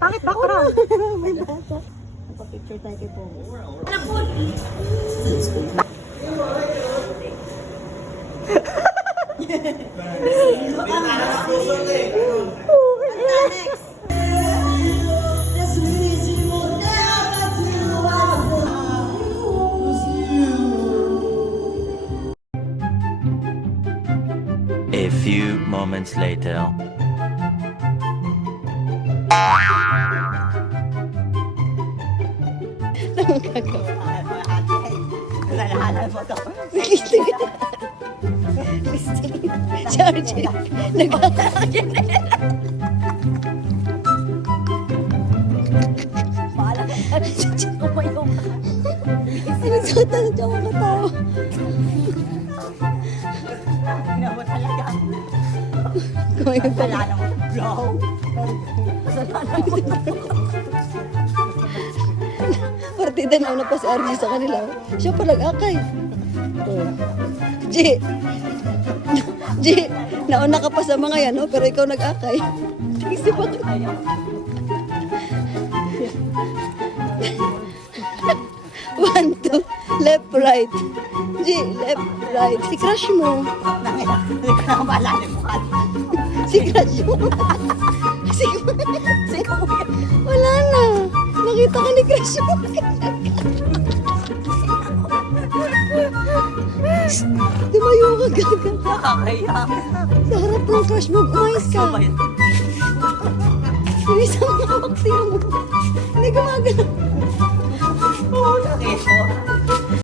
Pangit ba ko ra? Picture tayo kay Pogo. A few moments later. Charge. Nagkakakit na yan. Paalam ka na siya. Umayo ka. Sinagsutan siya makatawa. Ginabot talaga. Kumayo ka. Kasalanan mo. Blow. Kasalanan mo. Partida na una pa si RG sa kanila. Siya pa nag-akay. Oh. G. Nauna ka pa sa mga yan, no? Pero ikaw nag-akay. Tingsi pa ka. One, two, left, right. G, left, right. Si crush mo. Nangina. Hindi ka na malalim mo. Si crush mo. Si wala na. Nakita ka ni crush mo. Tumayo ka gaga. Nakakaya. Sa harap ng crush mo, umayos ka. Sabay. Inisang mawak siya mo. Hindi gumagana. Oo, nakita.